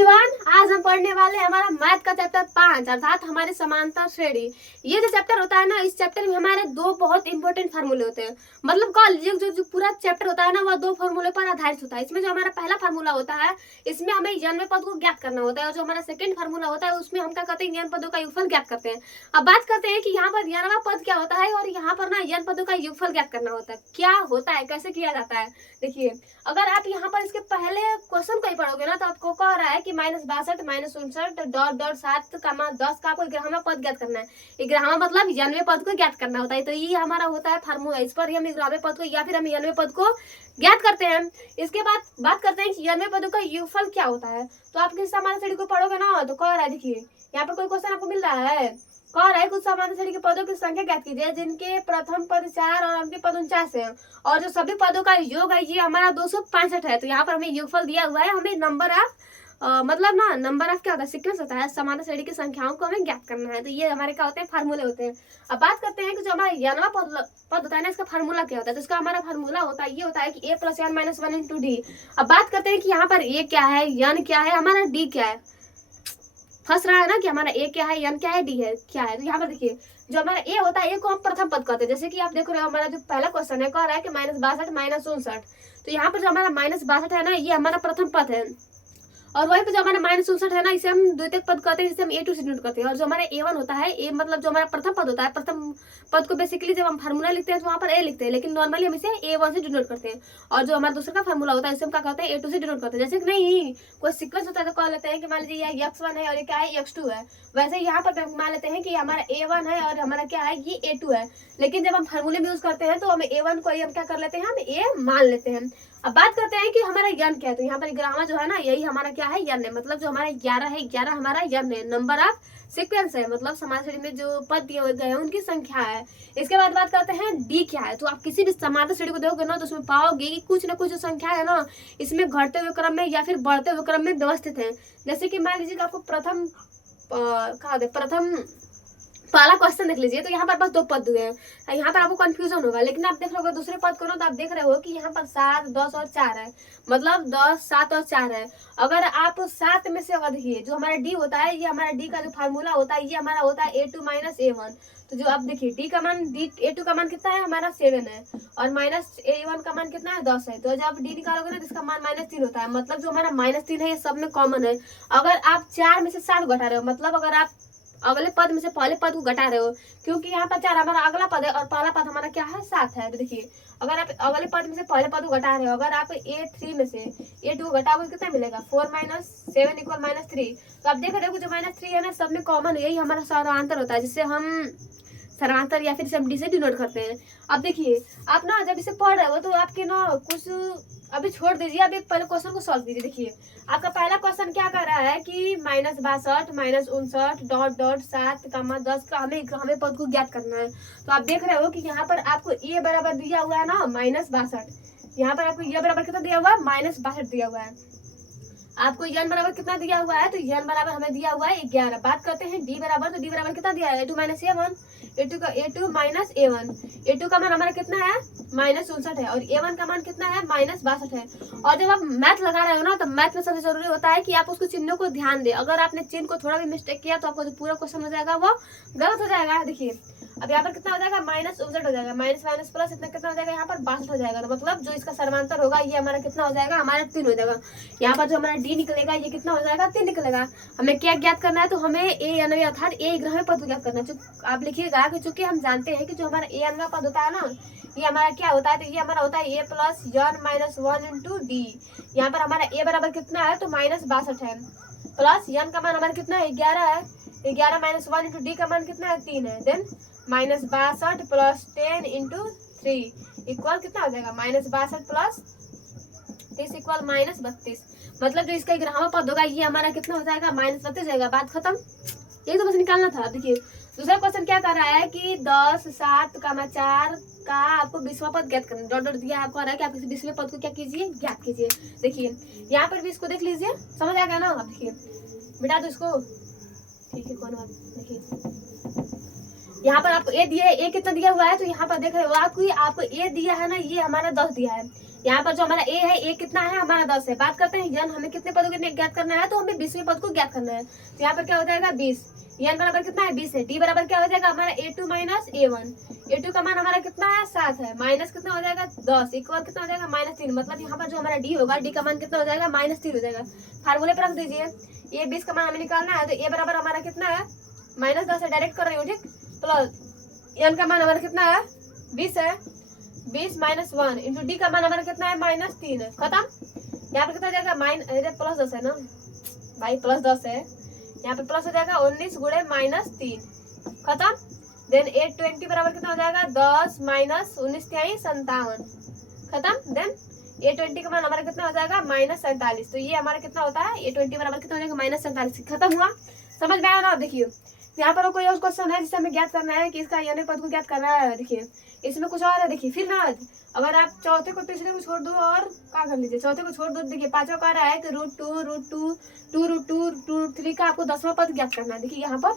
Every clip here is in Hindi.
एवरीवन, आज हम पढ़ने वाले हैं हमारा मैथ का चैप्टर 5 अर्थात हमारे समांतर श्रेणी। ये जो चैप्टर होता है ना, इस चैप्टर में हमारे दो बहुत इंपॉर्टेंट फार्मूले होते हैं। मतलब कह लीजिए जो पूरा चैप्टर होता है ना, वह दो फार्मूले पर आधारित होता है। इसमें जो हमारा पहला फार्मूला होता है, इसमें हमें यन पद को ज्ञात करना होता है, और जो हमारा सेकंड फार्मूला होता है उसमें हम क्या करते हैं, यन पदों का योगफल ज्ञात करते हैं। अब बात करते हैं कि यहाँ पर यनवा पद क्या होता है और यहाँ पर ना यन पदों का योगफल ज्ञात करना होता है। क्या होता है, कैसे किया जाता है, देखिए। अगर आप यहाँ पर इसके पहले क्वेश्चन को ही पढ़ोगे ना, तो आपको कह रहा है कि -62 -59 डॉट डॉट 7, 10 का आपको ग्राहमा पद ज्ञात करना है। ग्राहमा मतलब यनवे पद को ज्ञात करना होता है। तो ये हमारा होता है फार्मूला। इस पर हम ग्राहवे पद को या फिर हम यनवे पद को ज्ञात करते हैं। इसके बाद बात करते हैं कि यनवे पदों का योगफल क्या होता है। तो आप किस सामान्य श्रेणी को पढ़ोगे ना, तो कह रहा है, देखिए यहाँ पर कोई क्वेश्चन आपको मिल रहा है, कह रहा है कुछ सामान्य श्रेणी के पदों की संख्या ज्ञात कीजिए जिनके प्रथम पद 4 और अंतिम पद 49 है, और जो सभी पदों का योग है ये हमारा 265 है। तो यहाँ पर हमें योगफल दिया हुआ है, हमें नंबर ऑफ मतलब ना नंबर ऑफ क्या होता है, सीक्वेंस होता है, समान्य श्रेणी की संख्याओं को हमें ज्ञात करना है। तो ये हमारे क्या होते हैं, फार्मूले होते हैं। अब बात करते हैं कि जो हमारा यनवा पद होता है ना, इसका फार्मूला क्या होता है। तो इसका हमारा फार्मूला होता है, ये होता है कि a + n - 1 × d। अब बात करते हैं कि यहाँ पर a क्या है, n क्या है, हमारा d क्या है। फंस रहा है ना कि हमारा ए क्या है, एन क्या है, डी है क्या है। तो यहाँ पर देखिए जो हमारा ए होता है, ए को हम प्रथम पद कहते हैं। जैसे कि आप देख रहे हो, हमारा जो पहला क्वेश्चन है कह रहा है कि -62 -59। तो यहाँ पर जो हमारा -62 है ना, ये हमारा प्रथम पद है, और वहीं पे जो हमारा -59 है ना, इसे हम द्वितीय पद कहते हैं, जिसे हम A2 से डिनोट करते हैं। और जो हमारा A1 होता है, ए मतलब जो हमारा प्रथम पद होता है, प्रथम पद को बेसिकली जब हम फार्मूला लिखते हैं तो वहाँ पर A लिखते हैं, लेकिन नॉर्मली हम इसे A1 से डिनोट करते हैं। और जो हमारा दूसरा का फार्मूला होता है, इसे हम क्या कहते हैं, A2 से डिनोट करते हैं। जैसे कि नहीं कोई सीक्वेंस होता है तो कह लेते हैं कि मान लीजिए ये x1 है और ये क्या है, x2 है। वैसे यहाँ पर मान लेते हैं कि हमारा A1 है और हमारा क्या है, ये A2 है। लेकिन जब हम फार्मूले में यूज करते हैं तो हमें A1 को हम क्या कर लेते हैं, हम A मान लेते हैं। अब बात करते हैं कि हमारा यन क्या है। तो यहाँ पर ग्रामा जो है ना, यही हमारा क्या है, यन है। मतलब जो हमारा 11 है, 11 हमारा यन है, नंबर ऑफ सीक्वेंस है, मतलब समानांतर श्रेणी में जो पद दिए गए हैं उनकी संख्या है। इसके बाद बात करते हैं डी क्या है। तो आप किसी भी समानांतर श्रेणी को देखोगे ना, तो उसमें पाओगे कि कुछ ना कुछ जो संख्या है ना, इसमें घटते हुए क्रम में या फिर बढ़ते हुए क्रम में व्यवस्थित है। जैसे कि मान लीजिए कि आपको प्रथम पहला क्वेश्चन देख लीजिए, तो यहाँ पर बस 2 पद हुए हैं। यहाँ पर आपको कंफ्यूजन होगा, लेकिन आप देख रहे हो दूसरे पद को ना, तो आप देख रहे हो कि यहाँ पर 7, 10 और 4 है, मतलब 10, 7 और 4 है। अगर आप 7 में से अगर देखिए जो हमारा डी होता है, ये हमारा डी का जो फार्मूला होता है, ये हमारा होता है A2 - A1। तो जो आप देखिए डी का मान, A2 का मान कितना है, हमारा 7 है, और -A1 का मान कितना है, 10 है। तो जब आप डी निकालोगे ना, तो इसका मान -3 होता है। मतलब जो हमारा -3 है, ये सब में कॉमन है। अगर आप 4 में से 7 घटा रहे हो, मतलब अगर आप अगले पद में से पहले पद को घटा रहे हो, क्योंकि यहाँ पर 4 हमारा अगला पद है और पहला पद हमारा क्या है, 7 है। तो देखिए अगर आप अगले पद में से पहले पद को घटा रहे हो, अगर आप A3 में से A2 को घटाओगे कितना मिलेगा, 4 - 7 = -3। तो आप देख रहे हो जो -3 है ना, सब में कॉमन, यही हमारा समांतर होता है, जिससे हम समांतर या फिर इसे हम डी से डिनोट करते हैं। अब देखिए आप ना जब इसे पढ़ रहे हो तो आपके ना कुछ अभी छोड़ दीजिए, अभी पहले क्वेश्चन को सॉल्व कीजिए। देखिए आपका पहला क्वेश्चन क्या कर रहा है कि -62 -59 डॉट डॉट 7, 10 का हमें पद को ज्ञात करना है। तो आप देख रहे हो कि यहाँ पर आपको ए बराबर दिया हुआ है ना -62। यहाँ पर आपको ये बराबर कितना दिया हुआ है, -62 दिया हुआ है। आपको यन बराबर कितना दिया हुआ है, तो यन बराबर हमें दिया हुआ है 11। बात करते हैं डी बराबर, तो डी बराबर कितना दिया है, A2 - A1। A2 का मान हमारा कितना है, -59 है, और A1 का मान कितना है, -62 है। और जब आप मैथ लगा रहे हो ना, तो मैथ में सबसे जरूरी होता है कि आप उसको चिन्हों को ध्यान दें। अगर आपने चिन्ह को थोड़ा भी मिस्टेक किया तो आपको जो पूरा क्वेश्चन हो जाएगा वो गलत हो जाएगा। देखिए अब यहाँ पर कितना हो जाएगा, -59 हो जाएगा, माइनस माइनस प्लस इतना कितना हो जाएगा, यहाँ पर 62 हो जाएगा। तो मतलब जो इसका समांतर होगा ये हमारा कितना हो जाएगा, हमारा 3 हो जाएगा। यहाँ पर जो हमारा डी निकलेगा ये कितना हो जाएगा, 3 निकलेगा। हमें क्या ज्ञात करना है, तो हमें ए अनवय अर्थात ए ग्रह पद ज्ञात करना है। आप लिखिएगा कि चूंकि हम जानते हैं कि जो हमारा ए अनवय पद होता है ना, ये हमारा क्या होता है, तो ये हमारा होता है A + n - 1 × d। यहाँ पर हमारा a बराबर कितना है, तो -62 है, प्लस n का मान हमारा कितना है, 11 है। 11 - 1 × d का मान कितना है, 3 है। देन -62 + 10 × 3 इक्वल कितना हो जाएगा, -62 + 30 इक्वल -32। मतलब जो इसका ग्राम पद होगा ये हमारा कितना हो जाएगा, -32 जाएगा। बात खत्म, यही तो बस निकालना था। देखिए दूसरा क्वेश्चन क्या कर रहा है कि 10, 7, 4 का आपको 20वां पद ज्ञात करना, डॉट डॉट दिया आपको आ रहा है कि आप इस 20वें पद को क्या कीजिए, ज्ञात कीजिए। देखिए यहाँ पर भी इसको देख लीजिए, समझ आ गया ना। अब देखिए मिटा दो इसको, ठीक है, कौन बात। देखिए यहाँ पर आपको ए दिया है, ए कितना दिया हुआ है, तो यहाँ पर देख रहे हो आपको ए दिया है ना, ये हमारा 10 दिया है। यहाँ पर जो हमारा ए है, ए कितना है हमारा 10 है। बात करते हैं यन, हमें कितने पदों को ज्ञात करना है, तो हमें 20वें पद को ज्ञात करना है। तो यहाँ पर क्या हो जाएगा 20, यन बराबर कितना है 20 है। डी बराबर क्या हो जाएगा हमारा a2 माइनस a1, a2 का मान हमारा कितना है 7 है, माइनस कितना हो जाएगा 10, इक्वल कितना हो जाएगा -3। मतलब यहाँ पर जो हमारा डी होगा, डी का मान कितना हो जाएगा -3 हो जाएगा। फार्मूले पर रख दीजिए, ये 20 का मान हमें निकालना है, तो ए बराबर हमारा कितना है -10 है, डायरेक्ट कर रही हूँ ठीक, प्लस एन का मान हमारा कितना है 20 है, 20 - 1 इंटू डी का मान हमारा कितना है -3 है। खत्म। यहाँ पर कितना हो जाएगा प्लस 10 है ना भाई, प्लस 10 है, यहाँ पे प्लस हो जाएगा 19 गुणे -3। खत्म। देन 820 बराबर कितना हो जाएगा 10 - 19 57। खत्म। देन 820 का मान हमारा कितना हो जाएगा -47। तो ये हमारा कितना होता है 820 बराबर कितना हो जाएगा -47। खत्म हुआ, समझ में आया ना। देखिए यहाँ पर कोई और क्वेश्चन है जिसे हमें ज्ञात करना है कि इसका यानी पद को ज्ञात करना है। देखिए इसमें कुछ और है, देखिए फिर ना अगर आप चौथे को तीसरे को छोड़ दो और क्या कर लीजिए, चौथे को छोड़ दो, देखिए पांचवा कह रहा है कि √2 √2 का आपको 10वां पद ज्ञात करना है। देखिए यहाँ पर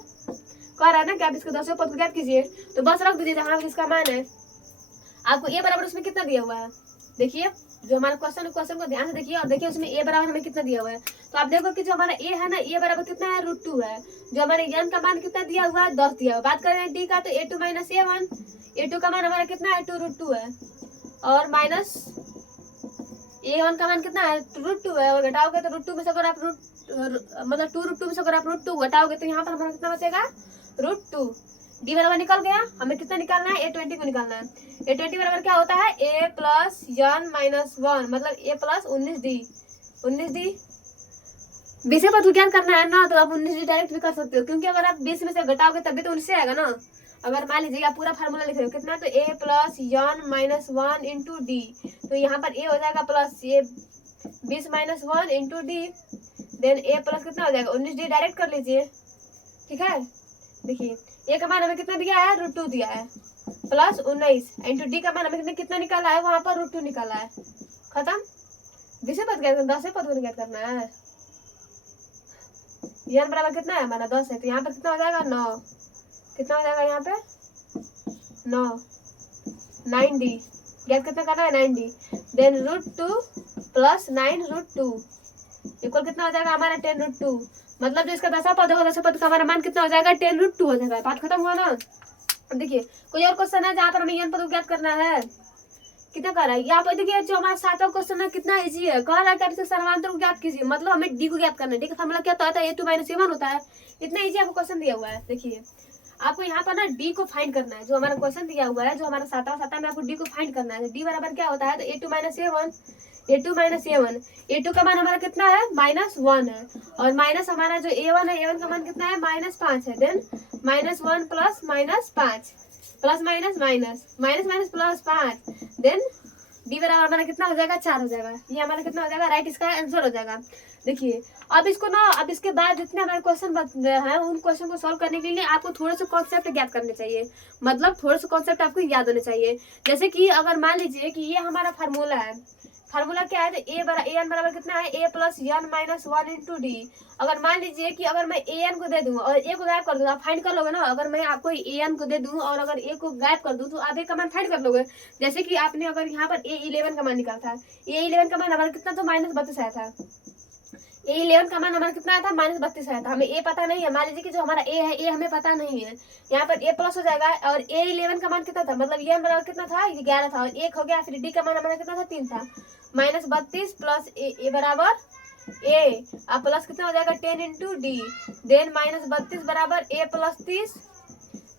कह रहा है ना कि आप इसको 10वें पद को ज्ञात कीजिए, तो बस रख दीजिए जहाँ इसका मान है। आपको ए बराबर उसमें कितना दिया हुआ है, देखिए जो हमारा क्वेश्चन को ध्यान से देखिए, और देखिए उसमें ए बराबर हमें कितना दिया हुआ है। तो आप देखो कि जो हमारा ए है ना, ए बराबर कितना है √2 है, जो हमारे एन का मान कितना दिया हुआ है 10 दिया हुआ। बात कर रहे हैं डी का, तो a2 माइनस a1, a2 का मान हमारा कितना है 2√2 है, और माइनस a1 का मान कितना है √2 है, और घटाओगे तो √2 में से अगर आप मतलब 2√2 में से अगर आप √2 घटाओगे तो यहाँ पर हमारा कितना बचेगा √2। डी बराबर निकल गया, हमें कितना निकालना है a20 को निकालना है। a20 बराबर क्या होता है a प्लस n माइनस 1, मतलब a प्लस 19d। 19d 20 पर ज्ञान करना है ना, तो आप 19d डायरेक्ट भी कर सकते हो, क्योंकि अगर आप 20 में से घटाओगे तभी तो 19 आएगा ना। अगर मान लीजिए आप पूरा फार्मूला लिख रहे हो कितना, तो a plus n minus 1 into d, तो यहाँ पर a हो जाएगा प्लस ये 20 minus 1 into d, then a plus कितना हो जाएगा 19d डायरेक्ट कर लीजिए। ठीक है, देखिए ए का मान हमें कितना दिया है √2 दिया है, प्लस 19 इंटू डी का मान हमें कितना निकाला है, वहां पर √2 निकाला है। खत्म। 20वें पद ज्ञात करना, 10वें पद को ज्ञात करना है। n बराबर कितना है हमारा 10 है, तो यहाँ पर कितना हो जाएगा 9, कितना हो जाएगा यहाँ पे 9, 9d ज्ञात कितना करना है 9d, देन √2 प्लस 9 √2 इक्वल कितना हो जाएगा हमारा 10 √2। मतलब जो इसका 10वां पद होगा, 10वें पद का हमारा मान कितना हो जाएगा 10 √2 हो जाएगा। बात खत्म हुआ ना। देखिए कोई और क्वेश्चन है जहाँ पर हमें n पद को ज्ञात करना है, कितना कर रहा है यहाँ पर। देखिए जो हमारा 7वां क्वेश्चन है कितना इजी है, कह रहा है कि आप इसके समानांतर को ज्ञात कीजिए, मतलब हमें डी को ज्ञात करना है। डी का फॉर्मूला क्या होता है a2 माइनस a1 होता है। इतना इजी आपको क्वेश्चन दिया हुआ है। देखिए आपको यहाँ पर ना डी को फाइंड करना है, जो हमारा क्वेश्चन दिया हुआ है, जो हमारा 7वां में आपको डी को फाइंड करना है। डी बराबर क्या होता है, तो a2 minus a1, a2 minus a1, a2 का मान हमारा कितना है -1 है, और माइनस हमारा जो a1 है, a1 का मान कितना है -5 है। Then -1 plus -5 plus minus minus minus minus plus 5, then d बराबर हमारा कितना हो जाएगा 4 हो जाएगा। ये हमारा कितना हो जाएगा राइट, इसका आंसर हो जाएगा। देखिए अब इसको ना, अब इसके बाद जितने हमारे क्वेश्चन बन रहे हैं उन क्वेश्चन को सॉल्व करने के लिए आपको थोड़े से कॉन्सेप्ट ज्ञात करने चाहिए, मतलब थोड़े से कॉन्सेप्ट आपको याद होने चाहिए। जैसे कि अगर मान लीजिए कि ये हमारा फार्मूला है, फार्मूला क्या है, तो an बराबर कितना है a plus n minus 1 into D. अगर मान लीजिए कि अगर मैं an को दे दूं और a को गायब कर दूं, आप फाइंड कर लोगे ना। अगर मैं आपको an को दे दूं और अगर a को गायब कर दूं, तो आप a का मान फाइंड कर लोगे। जैसे कि आपने अगर यहाँ पर a11 का मान निकाला था, a11 का मान हमारा कितना, तो -32 आया था। a11 का मान हमारा कितना आया था -32 आया था। हमें a पता नहीं है, मान लीजिए कि जो हमारा a है, a हमें पता नहीं है, यहाँ पर a प्लस हो जाएगा। और a11 का मान कितना था, मतलब ये बराबर कितना था 11 था, और 1 हो गया। फिर d का मान हमारा कितना था 3 था, -32 प्लस a बराबर a, अब प्लस कितना हो जाएगा 10 इंटू डी, देन -32 बराबर a प्लस 30,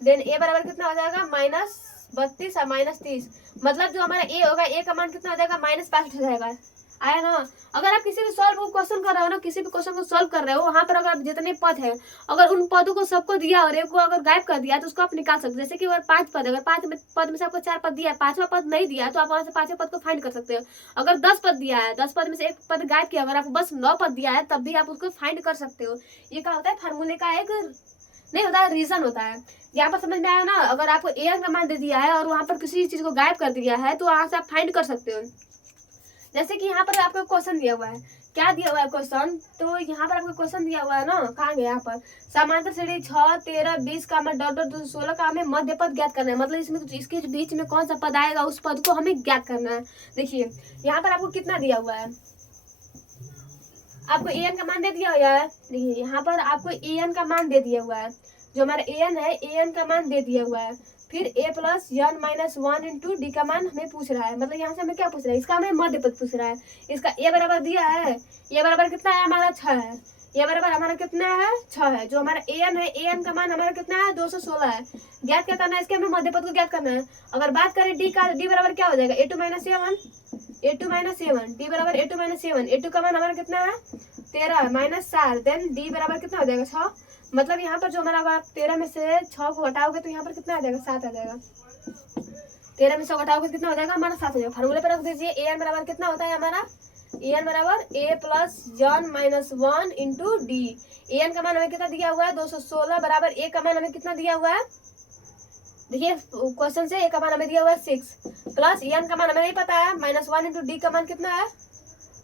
देन a बराबर कितना हो जाएगा -32 और -30, मतलब जो हमारा a होगा, a का मान कितना हो जाएगा -65 हो जाएगा। आया ना। अगर आप किसी भी सॉल्व क्वेश्चन कर रहे हो ना, किसी भी क्वेश्चन को सॉल्व कर रहे हो, वहां पर अगर जितने पद है, अगर उन पदों को सबको दिया और एक को अगर गायब कर दिया, तो उसको आप निकाल सकते हो। जैसे कि अगर 5 पद, अगर 5 पद में से आपको 4 पद दिया है, 5वां पद नहीं दिया, तो आप वहां से 5वें पद को फाइंड कर सकते हो। अगर 10 पद दिया है, 10 पद में से एक पद गायब किया, अगर आपको बस 9 पद दिया है, तब भी आप उसको फाइंड कर सकते हो। ये क्या होता है, फार्मूले का एक नहीं होता है, रीजन होता है। यहाँ पर समझ में आया ना। अगर आपको an का मान दे दिया है और वहां पर किसी चीज को गायब कर दिया है, तो वहां से आप फाइंड कर सकते हो। जैसे कि यहाँ पर आपको क्वेश्चन दिया हुआ है क्या दिया हुआ है क्वेश्चन, तो यहाँ पर आपको क्वेश्चन दिया हुआ है ना, कहाँ गया यहाँ पर समांतर श्रेणी 6, 13, 20 का हमें डॉट डॉट 16 का हमें मध्य पद ज्ञात करना है। मतलब इसमें इसके बीच में कौन सा पद आएगा उस पद को हमें ज्ञात करना है। देखिए यहाँ पर आपको कितना दिया हुआ है, आपको an का मान दे दिया हुआ है। देखिए यहाँ पर आपको an का मान दे दिया हुआ है, जो हमारा an है an का मान दे दिया हुआ है। फिर a plus n minus 1 into d का मान हमें पूछ रहा है। मतलब यहाँ से हमें क्या पूछ रहा है, इसका हमें मध्य पद पूछ रहा है। इसका a बराबर दिया है, a बराबर कितना है हमारा 6 है, a बराबर हमारा कितना है 6 है। जो हमारा an है an का मान हमारा कितना है 216 है। ज्ञात क्या करना है, इसके हमें मध्य पद को ज्ञात करना है। अगर बात करें d का, d बराबर क्या हो जाएगा a2 माइनस 7, d बराबर a2 माइनस 7, a2 का मान हमारा कितना है 13 माइनस 4, देन d बराबर कितना हो जाएगा 6। मतलब यहाँ पर जो हमारा आप 13 में से 6 को घटाओगे तो यहाँ पर कितना आ जाएगा 7 आ जाएगा। 13 में 6 घटाओगे कितना हो जाएगा हमारा 7 हो जाएगा। फार्मूले पर रख दीजिए an बराबर कितना होता है हमारा, an बराबर a plus n minus 1 into D. an का मान हमें कितना दिया हुआ है 216 बराबर a का मान हमें कितना दिया हुआ है, देखिए क्वेश्चन से a का मान हमें दिया हुआ है 6 प्लस n का मान हमें नहीं पता है माइनस 1 इंटू डी का मान कितना है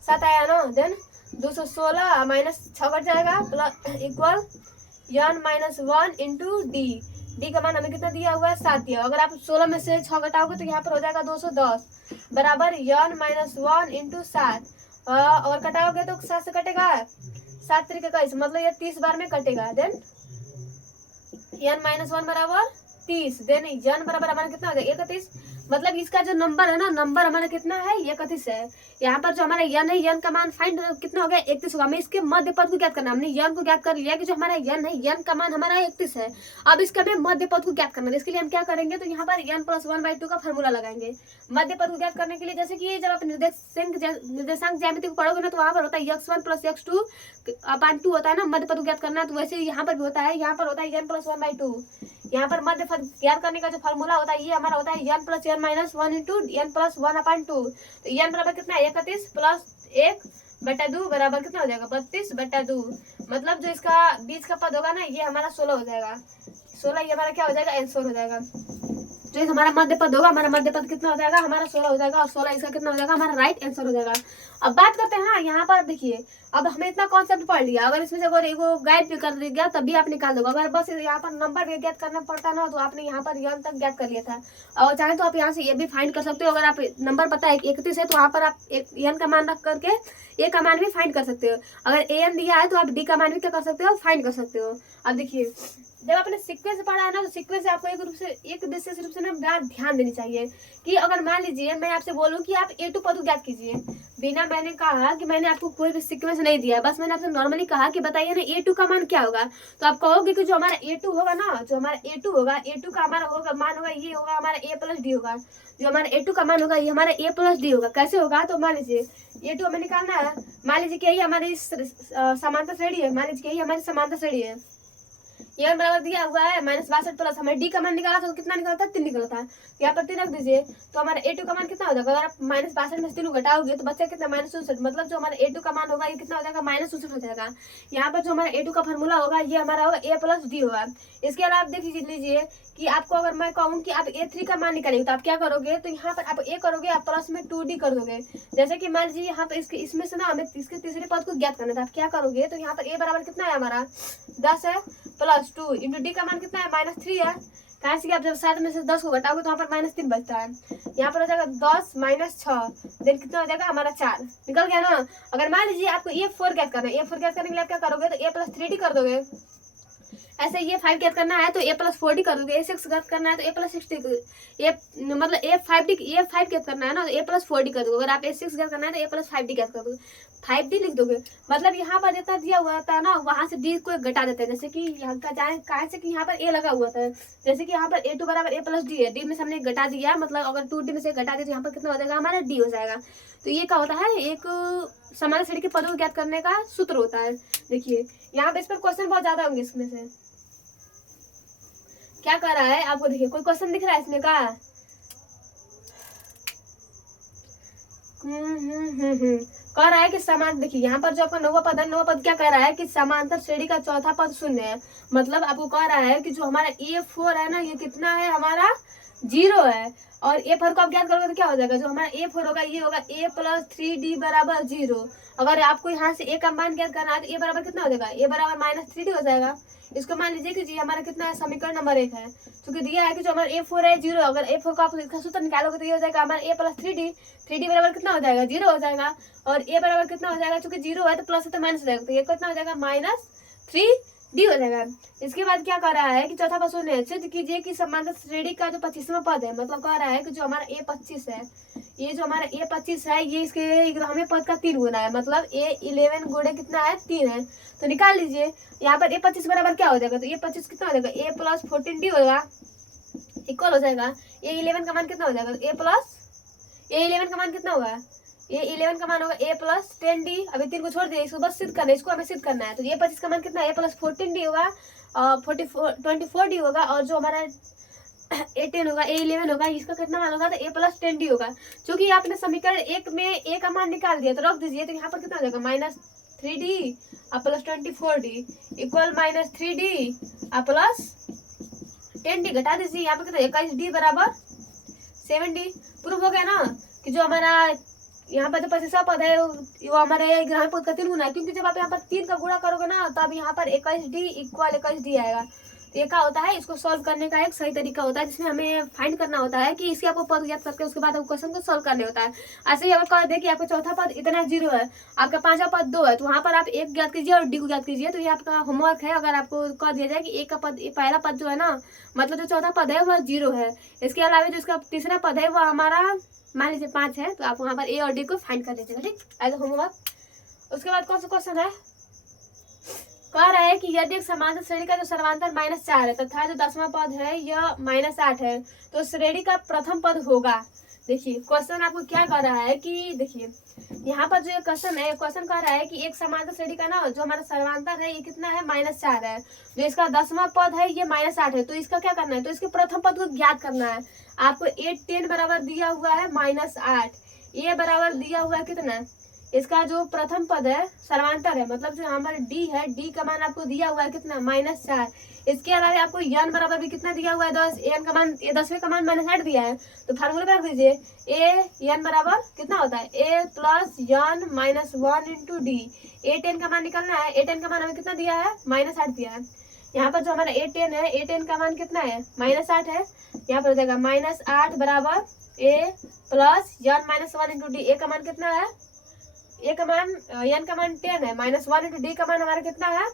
7 आया ना। देन 216 माइनस 6 कट जाएगा plus equal n minus 1 into D. D का मान हमें कितना दिया हुआ है 7 दिया। अगर आप 16 में से 6 घटाओगे तो यहाँ पर हो जाएगा 210 बराबर n माइनस 1 इंटू 7। और कटाओगे तो 7 से कटेगा 7 तरीके का, मतलब ये 30 बार में कटेगा। देन n माइनस 1 बराबर 30, देन n बराबर हमारा कितना हो जाएगा 31। मतलब इसका जो नंबर है ना, नंबर हमारा कितना है 31 है। यहाँ पर जो हमारा n है, n का मान फाइंड कितना हो गया 31 होगा। हमें इसके मध्य पद को ज्ञात करना है। हमने n को ज्ञात कर लिया कि जो हमारा n है, n का मान हमारा 31 है। अब इसका हमें मध्य पद को ज्ञात करना है। इसके लिए हम क्या करेंगे, तो यहाँ पर n प्लस 1/2 का फॉर्मूला लगाएंगे मध्य पद को ज्ञात करने के लिए। जैसे कि जब आप निर्देशांक ज्यामिति को पढ़ोगे ना, तो वहाँ पर होता है x1 प्लस x2 अपान 2 होता है ना, मध्य पद को ज्ञात करना। तो वैसे यहाँ पर भी होता है, यहाँ पर होता है n प्लस 1/2। यहाँ पर मध्य पद ज्ञात करने का जो फॉर्मूला होता है ये हमारा होता है n plus n minus 1 into n plus 1/2। तो n बराबर कितना है 31 प्लस 1/2 बराबर कितना हो जाएगा 32/2। मतलब जो इसका बीच का पद होगा ना, ये हमारा 16 हो जाएगा। 16 ये हमारा क्या हो जाएगा आंसर हो जाएगा। जो हमारा मध्य पद होगा, हमारा मध्य पद कितना हो जाएगा हमारा 16 हो जाएगा, और 16 इसका कितना हो जाएगा हमारा राइट आंसर हो जाएगा। अब बात करते हैं, हाँ यहाँ पर देखिए, अब हमें इतना कॉन्सेप्ट पढ़ लिया। अगर इसमें से अगर एगो गाइड भी कर दिया तब भी आप निकाल दोगे। अगर बस यहाँ पर नंबर भी ज्ञात करना पड़ता ना, तो आपने यहाँ पर n तक ज्ञात कर लिया था। और चाहे तो आप यहाँ से ये भी फाइंड कर सकते हो। अगर आप नंबर पता है 31 है, तो वहाँ पर आप n का मान रख करके a का मान भी फाइंड कर सकते हो। अगर an दिया है तो आप d का मान भी क्या कर सकते हो, फाइंड कर सकते हो। अब देखिए, जब आपने सीक्वेंस पढ़ा है ना, तो सीक्वेंस आपको एक विशेष रूप से ना ध्यान देनी चाहिए कि अगर मान लीजिए मैं आपसे बोलूं कि आप a2 पद को ज्ञात कीजिए, बिना मैंने कहा कि मैंने आपको कोई भी सीक्वेंस नहीं दिया, बस मैंने आपसे नॉर्मली कहा कि बताइए ना a2 का मान क्या होगा। तो आप कहोगे कि जो हमारा a2 होगा ना, जो हमारा a2 होगा, a2 का हमारा होगा मान होगा ये होगा हमारा a प्लस डी होगा। जो हमारा a2 का मान होगा ये हमारा a प्लस डी होगा। कैसे होगा, तो मान लीजिए a2 हमें निकालना है। मान लीजिए कि यही हमारी समांतर श्रेणी है, मान लीजिए कि यही हमारी समांतर श्रेणी है। ये बराबर दिया हुआ है -62 प्लस हमें डी का मान निकाला था, तो कितना निकला था 3 निकला था। यहाँ पर 3 रख दीजिए, तो हमारा a2 का मान कितना हो जाएगा। अगर आप -62 में से 3 घटाओगे तो बच्चा कितना -64। मतलब जो हमारा a2 का मान होगा ये कितना हो जाएगा -64 हो जाएगा। यहाँ पर जो हमारा a2 का फॉर्मूला होगा ये हमारा होगा a प्लस डी होगा। इसके अलावा आप देख लीजिए कि आपको अगर मैं कहूँ कि आप a3 का मान निकालेंगे तो आप क्या करोगे, तो यहाँ पर आप a करोगे, आप प्लस में 2d कर दोगे। जैसे कि मान लीजिए यहाँ पर इसमें से ना हमें इसके तीसरे पद को ज्ञात करना था। आप क्या करोगे, तो यहाँ पर a बराबर कितना है हमारा 10 है प्लस 2 इंटू डी का मान कितना है -3 है। कहाँ से कि आप जब 7 में से 10 को घटाओगे तो यहाँ पर -3 बचता है। यहाँ पर हो जाएगा 10 माइनस 6, देन कितना हो जाएगा हमारा 4 निकल गया ना। अगर मान लीजिए आपको a4 ज्ञात करना है, a4 ज्ञात करने के लिए आप क्या करोगे, तो a प्लस 3d कर दोगे। ऐसे ये 5 ज्ञात करना है तो a प्लस 4d कर दोगे। a6 ज्ञात करना है तो a प्लस 6d, मतलब a5 ज्ञात करना है ना, तो a प्लस 4d कर दोगे। अगर आप a6 ज्ञात करना है तो a प्लस 5d ज्ञात कर दोगे, 5d लिख दोगे। मतलब यहाँ पर जितना दिया हुआ था ना, वहाँ से d को घटा देते हैं। जैसे कि यहाँ का जाए कहा से कि यहाँ पर a लगा हुआ था, जैसे कि यहाँ पर a2 बराबर a प्लस d है, d में से हमने घटा दिया। मतलब अगर 2d में से घटा दिया तो यहाँ पर कितना हो जाएगा हमारा d हो जाएगा। तो ये क्या होता है, एक समांतर श्रेणी के पदों को ज्ञात करने का सूत्र होता है। देखिए यहाँ पे इस पर क्वेश्चन बहुत ज्यादा होंगे। इसमें से क्या कर रहा है आपको, देखिए कोई क्वेश्चन दिख रहा है इसमें का? कह रहा है कि समान, देखिए यहाँ पर जो आपका नौवा पद है, नौवा पद क्या कह रहा है कि समांतर श्रेणी का चौथा पद शून्य है। मतलब आपको कह रहा है कि जो हमारा a4 है ना, ये कितना है हमारा जीरो है। और ए फोर को आप ज्ञात करोगे तो क्या हो जाएगा, जो हमारा ए फोर होगा ये होगा ए प्लस 3d बराबर 0। अगर आपको यहाँ से ए का मान ज्ञात करना है तो ए बराबर कितना हो जाएगा, ए बराबर माइनस 3d हो जाएगा। इसको मान लीजिए कि जी हमारा कितना है, समीकरण नंबर 1 है। क्योंकि दिया है कि जो हमारा ए फोर है 0, अगर ए फोर को आप इसका सूत्र निकालोगे तो ये हो जाएगा हमारा ए प्लस 3d बराबर कितना हो जाएगा, 0 हो जाएगा। और ए बराबर कितना हो जाएगा, चूंकि 0 है तो प्लस है तो माइनस हो जाएगा, तो ये कितना हो जाएगा -3d हो जाएगा। इसके बाद क्या कर रहा है कि चौथा प्रश्न है, सिद्ध कीजिए कि समांतर श्रेणी का जो 25वां पद है, मतलब कह रहा है कि जो हमारा a25 है, ये जो हमारा a25 है ये इसके ग्राम्य पद का 3 गुना है, मतलब a11 गुणे कितना है 3 है। तो निकाल लीजिए यहाँ पर a25 बराबर क्या हो जाएगा, तो a25 कितना हो जाएगा, a प्लस 14d होगा, इक्वल हो जाएगा a11 का मान कितना हो जाएगा, a11 का मान कितना होगा, a11 का मान होगा a प्लस 10d। अभी 3 को छोड़ दिया, इसको बस सिद्ध करना है, इसको हमें सिद्ध करना है। तो a25 का मान कितना है, a प्लस 14d होगा, 24d होगा, और जो हमारा a10 होगा, a11 होगा, इसका कितना मान होगा, तो a प्लस 10d होगा। क्योंकि आपने समीकरण 1 में a का मान निकाल दिया तो रख दीजिए, तो यहाँ पर कितना हो जाएगा -3d plus 24d equal -3d plus 10d। घटा दीजिए, यहाँ पर कितना 21d बराबर 7d। प्रूफ हो गया ना कि जो हमारा यहाँ पर जो 25वां पद है वो हमारे ग्राम्य पद का 3 गुना है, क्योंकि जब आप यहाँ पर 3 का गुणा करोगे ना तब यहाँ पर 21d इक्वल 21d आएगा। तो ये क्या होता है, इसको सॉल्व करने का एक सही तरीका होता है, जिसमें हमें फाइंड करना होता है कि इसके आपको पद ज्ञात करके उसके बाद आपको क्वेश्चन को सॉल्व करने होता है। ऐसे ही अगर कह दे कि आपका चौथा पद इतना 0 है, आपका 5वां पद 2 है, तो वहाँ पर आप 1 ज्ञात कीजिए और d को ज्ञात कीजिए। तो ये आपका होमवर्क है। अगर आपको कह दिया जाए कि एक का पद, पहला पद जो है ना, मतलब जो चौथा पद है वह 0 है, इसके अलावा जो इसका तीसरा पद है वह हमारा मान लीजिए 5 है, तो आप वहाँ पर a और d को फाइंड कर लीजिएगा, ठीक, एज अ होमवर्क। उसके बाद कौन सा क्वेश्चन है, कह रहा है कि यदि एक समांतर श्रेणी का जो सर्वांतर -4 है तथा जो 10वां पद है यह -8 है, तो श्रेणी का प्रथम पद होगा। देखिए क्वेश्चन आपको क्या कर रहा है कि देखिए यहाँ पर जो ये क्वेश्चन है, क्वेश्चन कह रहा है कि एक समांतर श्रेणी का ना जो हमारा सर्वांतर है ये कितना है, -4 है, जो इसका 10वां पद है ये -8 है, तो इसका क्या करना है, तो इसके प्रथम पद को ज्ञात करना है। आपको a10 बराबर दिया हुआ है -8, a बराबर दिया हुआ है कितना, इसका जो प्रथम पद है सर्वांतर है, मतलब जो हमारा d है, d का मान आपको दिया हुआ है कितना -4। इसके अलावा आपको n बराबर भी कितना दिया हुआ है 10, n का मान 10वें का मान -8 दिया है, तो फार्मूला पे रख दीजिए a n बराबर कितना होता है, a plus n minus 1 into D. a10 का मान निकालना है, a10 का मान हमें कितना दिया है, -8 दिया है। यहाँ पर जो हमारा a10 है, a10 का मान कितना है, -8 है, यहाँ पर हो जाएगा -8 बराबर a plus n minus 1 into D. a का मान कितना है, ए का मान n का मान 10 है, -1 इंटू डी का मान हमारा कितना है,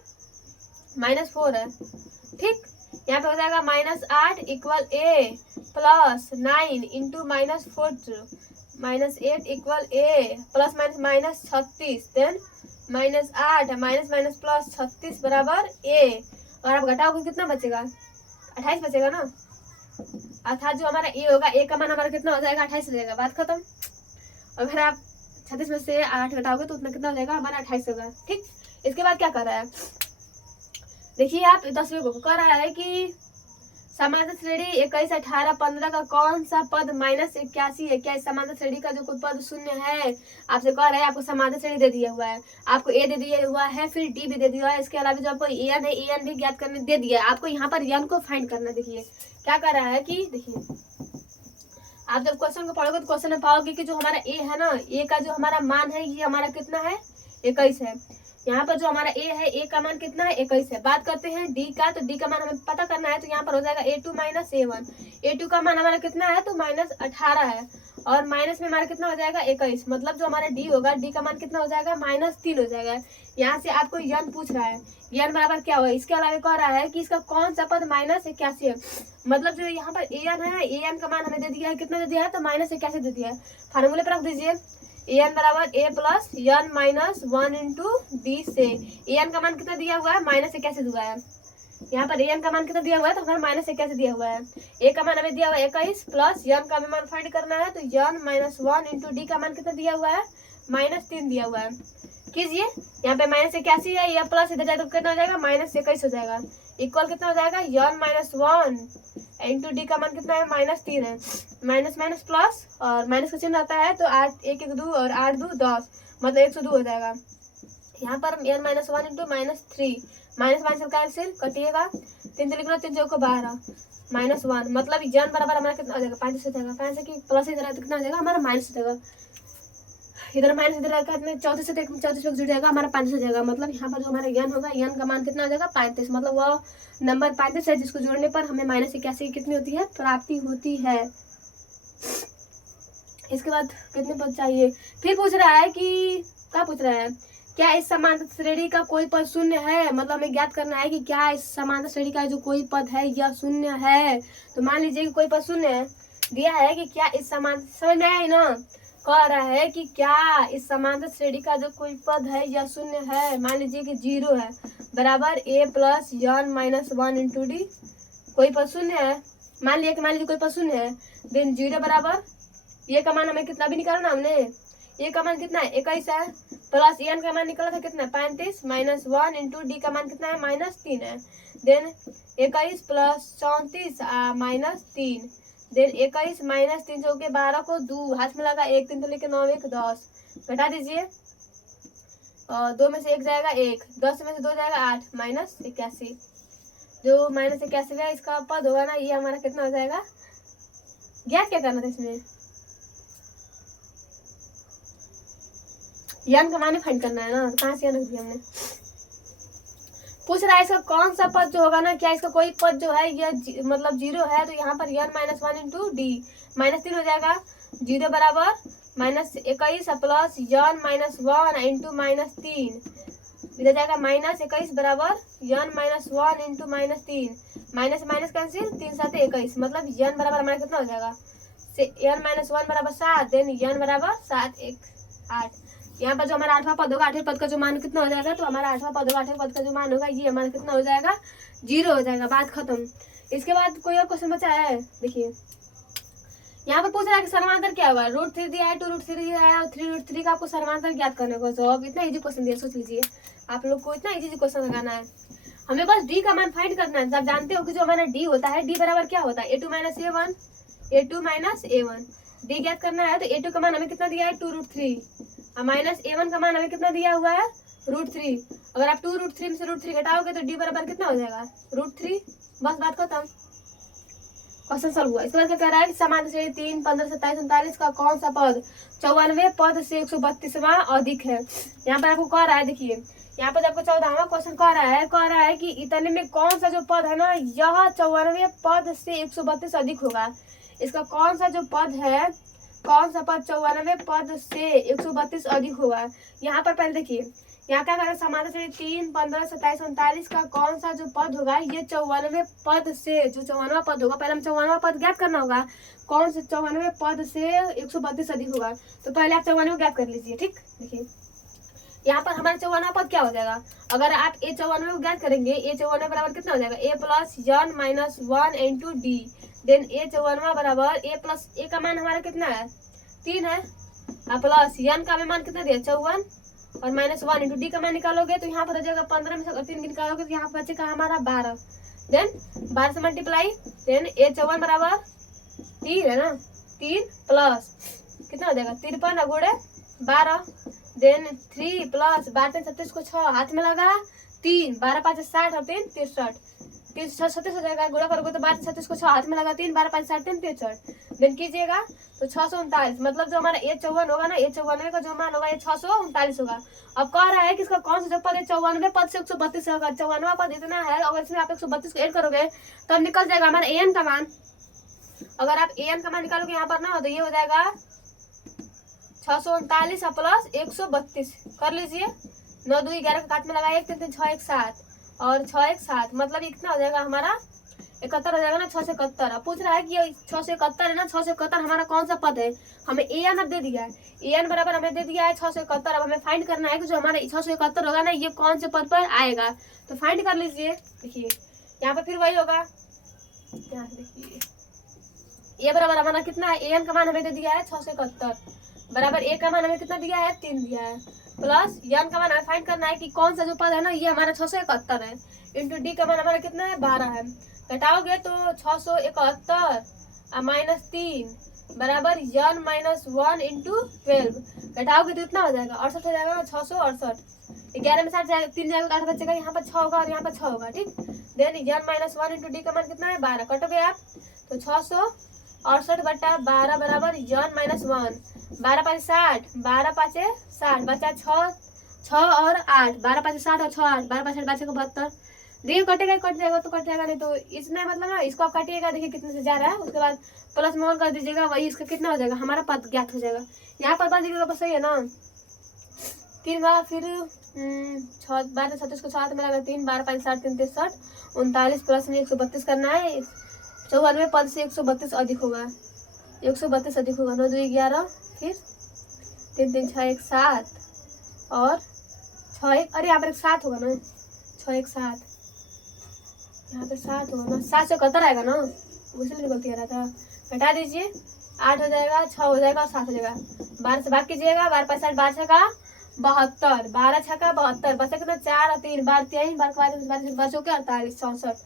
-4 है, ठीक। यहाँ पे हो जाएगा -8 equal a plus 9 into -4 -8 equal a plus minus 36 then -8 minus plus 36 बराबर a। और आप घटाओगे कितना बचेगा, 28 बचेगा ना, अर्थात जो हमारा a होगा, a का मान हमारा कितना हो जाएगा, 28 हो जाएगा, बात खत्म। अगर आप 36 में से 8 घटाओगे तो उतना कितना हो जाएगा, हमारा 28 होगा, ठीक। इसके बाद क्या कर रहा है, देखिए आप 10वें को कह रहा है कि समांतर श्रेणी 21, 18, 15 का कौन सा पद -81 है। क्या इस समांतर श्रेणी का जो कोई पद शून्य है, आपसे कह रहा है, आपको समांतर श्रेणी दे दिया हुआ है, आपको ए दे दिया हुआ है, फिर डी भी दे दिया हुआ है, इसके अलावा जो आपको एन है, एन भी ज्ञात करने दे दिया है। आपको यहाँ पर एन को फाइंड करना। देखिए क्या कर रहा है कि देखिए आप जब क्वेश्चन को पढ़ोगे तो क्वेश्चन में पाओगे कि जो हमारा ए है ना, ए का जो हमारा मान है ये हमारा कितना है, 21 है। यहाँ पर जो हमारा ए है, ए का मान कितना है, 21 है। बात करते हैं डी का, तो डी का मान हमें पता करना है, तो यहाँ पर हो जाएगा a2 माइनस a1। a2 का मान हमारा कितना है, तो -18 है, और माइनस में हमारा कितना हो जाएगा, 21, मतलब जो हमारा डी होगा, डी का मान कितना हो जाएगा, -3 हो जाएगा। यहाँ से आपको यन पूछ रहा है, यन बराबर क्या होगा। इसके अलावा कह रहा है कि इसका कौन सा पद -81 है, मतलब जो यहाँ पर एन है, एन का मान हमें दे दिया है, कितना दे दिया है, तो -81 दे दिया है। फार्मूले पर रख दीजिए, एन बराबर a plus n minus 1 into D से। एन का मान कितना दिया हुआ है, -81 दिया है। यहाँ पर एन का मान कितना दिया हुआ है, तो हमारा -81 दिया हुआ है। ए का मान हमें दिया हुआ है 21 प्लस n का मान फाइंड करना है, तो n माइनस 1 इंटू डी का मान कितना दिया हुआ है, -3 दिया हुआ है। कीजिए, यहाँ पे -81 है, या प्लस इधर जाए तो कितना हो जाएगा, -21 हो जाएगा, इक्वल कितना हो जाएगा, n माइनस 1 इंटू डी का मान कितना है, -3 है। माइनस माइनस प्लस और माइनस का चिन्ह आता है, तो 8 1 1 2 और 8 2 10, मतलब 102 हो जाएगा। यहाँ पर n minus 1 into -3 minus minus cancel कटिएगा, 3 से लिखना, 3 को 12, -1, मतलब n बराबर हमारा कितना हो जाएगा 35 हो जाएगा। कहाँ से कि प्लस इधर कितना हो जाएगा हमारा माइनस हो जाएगा, इधर माइनस इधर 34 से 34 जुड़ जाएगा हमारा 5 हो जाएगा। मतलब यहाँ पर जो हमारा n होगा, n का मान कितना हो जाएगा 35, मतलब वह नंबर 35 है जिसको जोड़ने पर हमें -81 कितनी होती है प्राप्ति होती है। इसके बाद कितने पद चाहिए, फिर पूछ रहा है कि क्या पूछ रहा है, क्या इस समांतर श्रेणी का कोई पद शून्य है। मतलब हमें ज्ञात करना है कि क्या इस समांतर श्रेणी का जो कोई पद है यह शून्य है। तो मान लीजिए कि कोई पद शून्य है, दिया है कि क्या इस समांतर, समझ में आया ना, कह रहा है कि क्या इस समांतर श्रेणी का जो कोई पद है यह शून्य है। मान लीजिए कि 0 है बराबर a plus n minus 1 into D, कोई पद शून्य है। मान लीजिए कोई पद शून्य है, देन 0 बराबर ये का मान हमें कितना भी निकाला ना हमने, ये का मान कितना है 21 है, प्लस n का मान निकला था कितना 35 माइनस 1 इंटू डी का मान कितना है -3 है। Then 21 plus 34 minus 3, then 21 minus 3 जो के 12 को 2 हाथ में लगा 1 3 तो लेके 9 1 10 घटा दीजिए, 2 में से 1 जाएगा 1, 10 में से 2 जाएगा 8 -81, जो -81 है इसका पद होगा ना, ये हमारा कितना हो जाएगा। ज्ञात क्या करना था इसमें, n का मान फाइंड करना है ना, कहाँ से n रख दिया हमने। पूछ रहा है इसका कौन सा पद जो होगा ना, क्या इसका कोई पद जो है यह मतलब 0 है, तो यहाँ पर n -1 इंटू डी -3 हो जाएगा। 0 बराबर -21 प्लस n -1 इंटू -3, इधर जाएगा -21 बराबर n -1 into -3, minus minus cancel, 3 7 21, मतलब n बराबर हमारा कितना हो जाएगा n -1 बराबर 7, देन n बराबर 7 1 8। यहाँ पर जो हमारा 8वां पद होगा, 8वें पद का जो मान कितना हो जाएगा, तो हमारा 8वां पद होगा, 8वें पद का जो मान होगा ये हमारा कितना हो जाएगा 0 हो जाएगा, बात खत्म। इसके बाद कोई और क्वेश्चन बचा है, देखिए यहाँ पर पूछ रहा है कि समांतर क्या होगा, √3 दिया है, 2√3 दिया है और 3√3 का आपको समांतर ज्ञात करने को। तो अब इतना इजी क्वेश्चन दिया, सोच लीजिए आप लोग को इतना इजी क्वेश्चन लगाना है, हमें बस डी का मान फाइंड करना है। आप जानते हो कि जो हमारा डी होता है, डी बराबर क्या होता है a2 - a1, डी ज्ञात करना है। तो a2 का मान हमें कितना दिया है 2√3 और -a1 का मान हमें कितना दिया हुआ है √3। अगर आप 2√3 में से √3 घटाओगे तो डी बराबर कितना हो जाएगा √3, बस बात खत्म, क्वेश्चन सॉल्व हुआ। इसके बाद क्या कह रहा है कि समांतर श्रेणी 3 15 27 39 का कौन सा पद 94वें पद से 132वां अधिक है। यहाँ पर आपको कह रहा है, देखिए यहाँ पर आपको 14वां क्वेश्चन कह रहा है कि इतने में कौन सा जो पद है ना यह 94वें पद से 132 अधिक होगा। इसका कौन सा जो पद है, कौन सा पद 94वें पद से 132 अधिक होगा। यहाँ पर पहले देखिए, यहाँ क्या करें, समांतर श्रेणी 3 15 27 39 का कौन सा जो पद होगा ये 94वें पद से, जो 54वां पद होगा, पहले हम 54वां पद ज्ञात करना होगा, कौन से 94वें पद से 132 अधिक होगा। तो पहले आप 94 ज्ञात कर लीजिए, ठीक। देखिए यहाँ पर हमारा 54वां पद क्या हो जाएगा, अगर आप a 54 को ज्ञात करेंगे, a 54 बराबर कितना हो जाएगा a plus n minus 1 into d, then a 54 बराबर a प्लस a का मान हमारा कितना है 3 है, प्लस n का मान कितना दिया 54 और -1 इंटू डी का मान निकालोगे तो यहाँ पर हो जाएगा 15 में से 3 निकालोगे तो यहाँ पर बचेगा हमारा 12, देन 12 से मल्टीप्लाई, देन a 54 बराबर 3 है ना, 3 प्लस कितना हो जाएगा 53 गुणे 12, देन 3 प्लस 12 37 को 6 हाथ में लगा 3, 12 5 60 और 3 63, 3 6 37 हो जाएगा, गुणा करोगे तो 12 37 को 6 हाथ में लगा 3, 12 5 60 3 63, देन कीजिएगा तो 639, मतलब जो हमारा a 54 होगा ना, a 54 का जो मान होगा ये 639 होगा। अब कह रहा है कि इसका कौन सा जो पद है 54वें पद से 132 होगा, 54वां पद इतना है, अगर इसमें आप 132 को ऐड करोगे तब निकल जाएगा हमारा an का मान। अगर आप an का मान निकालोगे यहाँ पर ना तो ये हो जाएगा 639 प्लस 132 कर लीजिए, 9 2 11 का काट में लगा 1 3 3 6 1 7 और 6 1 7, मतलब ये कितना हो जाएगा हमारा 71 हो जाएगा ना, 6 से 71। अब पूछ रहा है कि 6 से 71 है ना, 6 से 71 हमारा कौन सा पद है, हमें an अब दे दिया है, an बराबर हमें दे दिया है 6 से 71। अब हमें फाइंड करना है कि जो हमारा 6 से 71 होगा ना ये कौन से पद पर आएगा, तो फाइंड कर लीजिए। देखिए यहाँ पर फिर वही होगा, यहाँ देखिए ये बराबर हमारा कितना है, an का मान हमें दे दिया है 6 से 71 बराबर a का मान हमें कितना दिया है 3 दिया है, प्लस n का मान हमें फाइंड करना है कि कौन सा जो पद है ना ये हमारा 671 है, इंटू d का मान हमारा कितना है 12 है, घटाओगे तो 671 -3 बराबर n -1 इंटू 12, घटाओगे तो इतना हो जाएगा 68 हो जाएगा ना, 668, 11 में 60 जाएगा 3 जाएगा 8 बचेगा, यहाँ पर 6 होगा और यहाँ पर 6 होगा, ठीक। Then n minus 1 into d का मान कितना है 12, कटोगे आप तो 668 बटा 12 बराबर n माइनस 1, 12 पाँच 60, 12 पाँचे 60, बचा 6 और 8, 12 पाँचे 60 और 6 8, 12 पाँच 60 बचे को 72। देखिए कटेगा, कट जाएगा तो कट जाएगा, नहीं तो इसमें मतलब ना इसको आप काटिएगा, देखिए कितने से जा रहा है, उसके बाद प्लस में और कर दीजिएगा, वही इसका कितना हो जाएगा, हमारा पद ज्ञात हो जाएगा। यहाँ पर पद दीजिएगा बस सही है ना, 3 बार फिर 6 12 36 को 7 मिला 3, 12 5 60 3 63 39 प्लस में 132 करना है, 94 पद से 132 अधिक होगा, 132 अधिक होगा, 9 2 11 फिर 3 3 6 1 7 और 6 1, अरे यहाँ पर 7 होगा ना, 6 1 7, यहाँ पे 7 होगा ना, 7 से 71 आएगा ना, उसमें गलती आ रहा था, घटा दीजिए, 8 हो जाएगा, 6 हो जाएगा और 7 हो जाएगा, 12 से भाग कीजिएगा, 12 5 60, 12 छका 72, 12 छका 72, बचा कितना 4 और 3, 12 3 12 बचो के 48 64,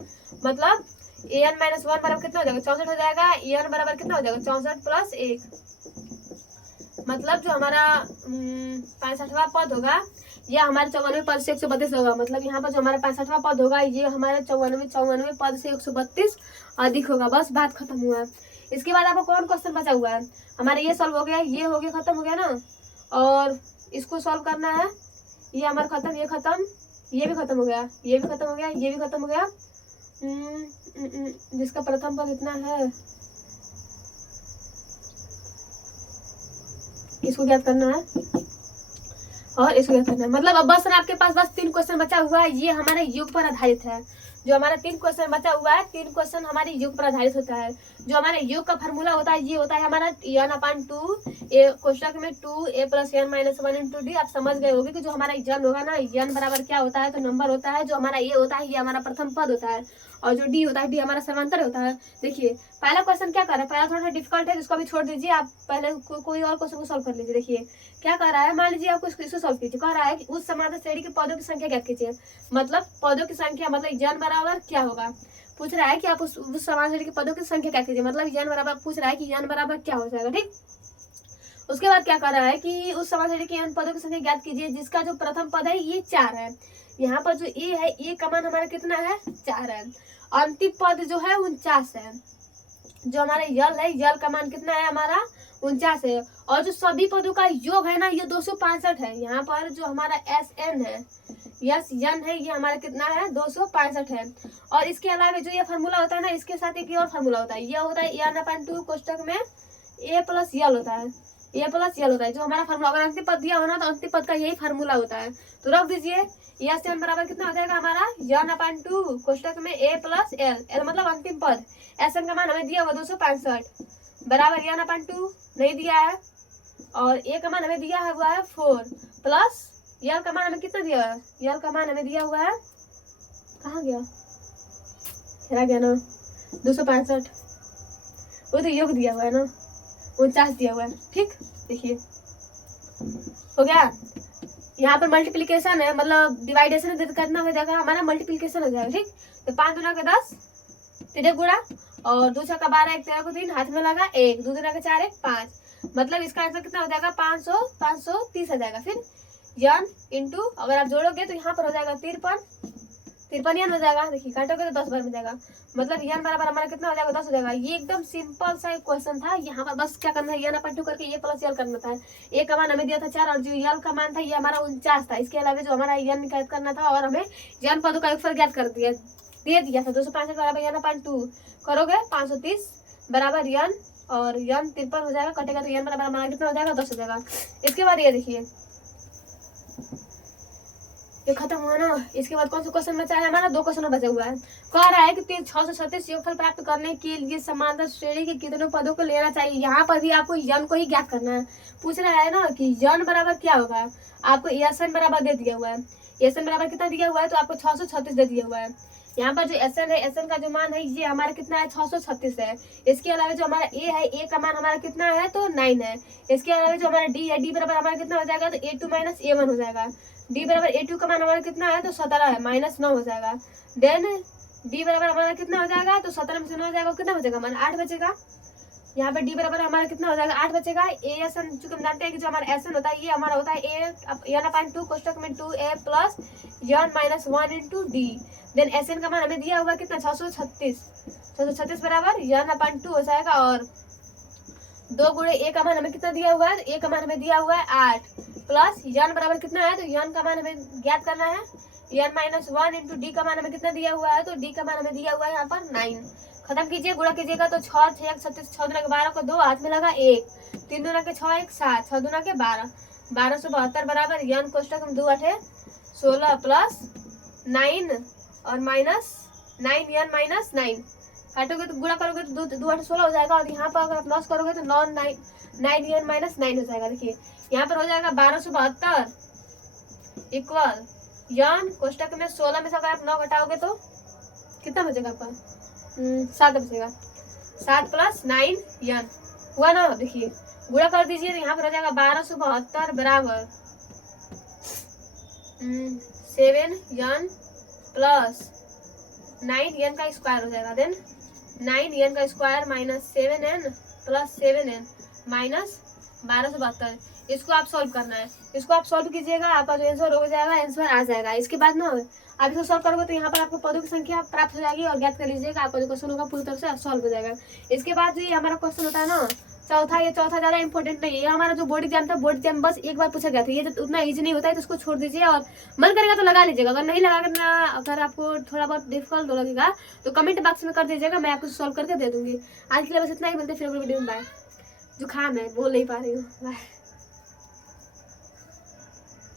मतलब n माइनस 1 बराबर कितना हो जाएगा 64 हो जाएगा, n बराबर कितना हो जाएगा 64 प्लस 1, मतलब जो हमारा 65वां पद होगा यह हमारे 94 पद से 132 होगा, मतलब यहाँ पर जो हमारा 65वां पद होगा ये हमारा 94 पद से 132 अधिक होगा। बस बात खत्म हुआ। इसके बाद आपको कौन क्वेश्चन बचा हुआ है, हमारा ये सॉल्व हो गया, ये हो गया, खत्म हो गया ना, और इसको सॉल्व करना है, ये हमारा खत्म, ये खत्म, ये भी खत्म हो गया, ये भी खत्म हो गया, ये भी खत्म हो गया, जिसका प्रथम पद इतना है इसको ज्ञात करना है और इसको ज्ञात करना है, मतलब अब बस आपके पास बस 3 क्वेश्चन बचा हुआ है, ये हमारे योग पर आधारित है। जो हमारा 3 क्वेश्चन बचा हुआ है, 3 क्वेश्चन हमारे योग पर आधारित होता है। जो हमारे योग का फार्मूला होता है ये होता है हमारा n/2 कोष्टक में 2a + n - 1 × d। आप समझ गए होंगे कि जो हमारा n होगा ना, n बराबर क्या होता है, तो नंबर होता है, जो हमारा a होता है ये हमारा प्रथम पद होता है, और जो d होता है d हमारा समांतर होता है। देखिए पहला क्वेश्चन क्या कर रहा है, पहला थोड़ा सा डिफिकल्ट है, इसको अभी छोड़ दीजिए, आप पहले कोई और क्वेश्चन को सॉल्व कर लीजिए। देखिए क्या कर रहा है, मान लीजिए आपको इसको सॉल्व कीजिए, कह रहा है कि उस समांतर श्रेणी के पदों की संख्या ज्ञात कीजिए, मतलब पदों की संख्या, मतलब n बराबर क्या होगा, पूछ रहा है कि आप उस समांतर श्रेणी के पदों की संख्या क्या कीजिए, मतलब n बराबर पूछ रहा है कि n बराबर क्या हो जाएगा। ठीक, उसके बाद क्या कर रहा है कि उस समांतर श्रेणी के n पदों की संख्या ज्ञात कीजिए जिसका जो प्रथम पद है ये 4 है, यहाँ पर जो a है, a का मान हमारा कितना है 4 है, अंतिम पद जो है 49 है, जो हमारा यल है, यल का मान कितना है हमारा 49 है, और जो सभी पदों का योग है ना ये 265 है। यहाँ पर जो हमारा SN है, यस n है, ये हमारा कितना है 265 है। और इसके अलावा जो ये फार्मूला होता है ना, इसके साथ एक और फार्मूला होता है, ये होता है n/2 कोष्टक में a + यल होता है, a + यल होता है, जो हमारा फार्मूला। अगर अंतिम पद दिया हो ना तो अंतिम पद का यही फार्मूला होता है, तो रख दीजिए, SN बराबर कितना हो जाएगा हमारा n/2 कोष्टक में a + l, l मतलब अंतिम पद, SN का मान हमें दिया हुआ 265 बराबर n/2 नहीं दिया है, और a का मान हमें दिया हुआ है 4 प्लस यल का मान हमें कितना दिया है, यल का मान हमें दिया हुआ है, कहाँ गया, हेरा गया ना, 265, वो तो योग दिया हुआ है ना, 49 दिया हुआ है। ठीक, देखिए हो गया। यहाँ पर मल्टीप्लीकेशन है, मतलब डिवाइडेशन करना हो जाएगा, हमारा मल्टीप्लीकेशन हो जाएगा। ठीक, तो 5 दूना के 10 3 गुणा, और 2 छक्का 12 1 13 को 3 हाथ में लगा 1, 2 दूना के 4 1 5, मतलब इसका आंसर कितना हो जाएगा 530 हो जाएगा। फिर n इंटू अगर आप जोड़ोगे तो यहाँ पर हो जाएगा 53 n हो जाएगा, देखिए काटोगे तो 10 बार में जाएगा, मतलब n बराबर हमारा कितना हो जाएगा 10 हो जाएगा। ये एकदम सिंपल सा एक क्वेश्चन था, यहाँ पर बस क्या करना है n/2 करके ये प्लस यल करना था, a का मान हमें दिया था 4 और जो यल का मान था ये हमारा 49 था, इसके अलावा जो हमारा n ज्ञात करना था और हमें n पदों का योगफल ज्ञात कर दिया दे दिया था। 265 बराबर n/2 करोगे 530 बराबर n, और n 53 हो जाएगा, कटेगा तो n बराबर हमारा कितना हो जाएगा 10 हो जाएगा। इसके बाद ये देखिए ये खत्म हुआ ना, इसके बाद कौन सा क्वेश्चन बचा है हमारा, 2 क्वेश्चन बचा हुआ है। कह रहा है कि 636 योगफल प्राप्त करने के लिए समांतर श्रेणी के कितने पदों को लेना चाहिए। यहाँ पर भी आपको n को ही ज्ञात करना है, पूछ रहा है ना कि n बराबर क्या होगा, आपको SN बराबर दे दिया हुआ है, SN बराबर कितना दिया हुआ है, तो आपको 636 दे दिया हुआ है। यहाँ पर जो SN है, SN का जो मान है ये हमारा कितना है 636 है। इसके अलावा जो हमारा A है, A का मान हमारा कितना है तो 9 है। इसके अलावा जो हमारा D है, D बराबर हमारा कितना हो जाएगा तो A2 - A1 हो जाएगा। D बराबर A2 का मान हमारा कितना है तो 17 है, -9 हो जाएगा। देन D बराबर हमारा कितना हो जाएगा तो 17 में से 9 हो जाएगा, कितना हो जाएगा हमारा 8 बचेगा। यहाँ पे डी बराबर हमारा कितना हो जाएगा 8 बचेगा। ए एस एन, चूंकि हम जानते हैं कि जो हमारा एस एन होता है ये हमारा होता है ए एन अपॉन 2 कोष्टक में 2a plus n minus 1 into d. Then s n का मान हमें दिया हुआ कितना 636 बराबर एन अपॉन 2 हो जाएगा। और 2 गुणे ए का मान हमें कितना दिया हुआ है, ए का मान हमें दिया हुआ है 8 प्लस एन बराबर कितना है, तो एन का मान हमें ज्ञात करना है एन माइनस 1 इंटू डी का मान हमें कितना दिया हुआ है, तो डी का मान हमें दिया हुआ है यहाँ पर 9। खत्म कीजिए, गुणा कीजिएगा तो 6 6 36 6 दूना के 12 को 2 हाथ में लगा 1, 3 दूना के 6 1 7 6 दूना के 12 1272 बराबर एन कोष्टक में 2 8 16 प्लस 9 और माइनस 9 एन माइनस 9 काटोगे तो गुणा करोगे तो 2 8 16 हो जाएगा। और यहाँ पर अगर आप लॉस करोगे तो 9 एन माइनस 9 हो जाएगा। देखिए यहाँ पर हो जाएगा 1272 इक्वल एन कोष्टक में 16 में से अगर आप 9 घटाओगे तो कितना बचेगा आपका 7 बचेगा। 7 प्लस 9 एन हुआ ना। देखिए गुणा कर दीजिए तो यहाँ पर हो जाएगा 1272 बराबर 7 एन प्लस 9 एन का स्क्वायर हो जाएगा। देन 9 एन का square minus 7 n plus 7 n minus 1272। इसको आप सॉल्व करना है, इसको आप सॉल्व कीजिएगा, आपका जो आंसर हो जाएगा आंसर आ जाएगा। इसके बाद ना आप इसको सॉल्व करोगे तो यहाँ पर आपको पदों की संख्या प्राप्त हो जाएगी और ज्ञात कर लीजिएगा, आपका जो क्वेश्चन होगा पूरी तरह से सॉल्व हो जाएगा। इसके बाद जो ये हमारा क्वेश्चन होता है ना चौथा, ये चौथा ज्यादा इंपॉर्टेंट नहीं है। ये हमारा जो बोर्ड एग्जाम था, बोर्ड एग्जाम बस एक बार पूछा गया था, ये तो उतना इजी नहीं होता है, तो उसको छोड़ दीजिए और मन करेगा तो लगा लीजिएगा। अगर नहीं लगा, अगर आपको थोड़ा बहुत डिफिकल्ट लगेगा तो कमेंट बॉक्स में कर दीजिएगा, मैं आपको सॉल्व करके दे दूंगी। आज के लिए बस इतना ही, मिलते फिर वीडियो में। बाय। जुकाम है, बोल नहीं पा रही हूँ। बाय।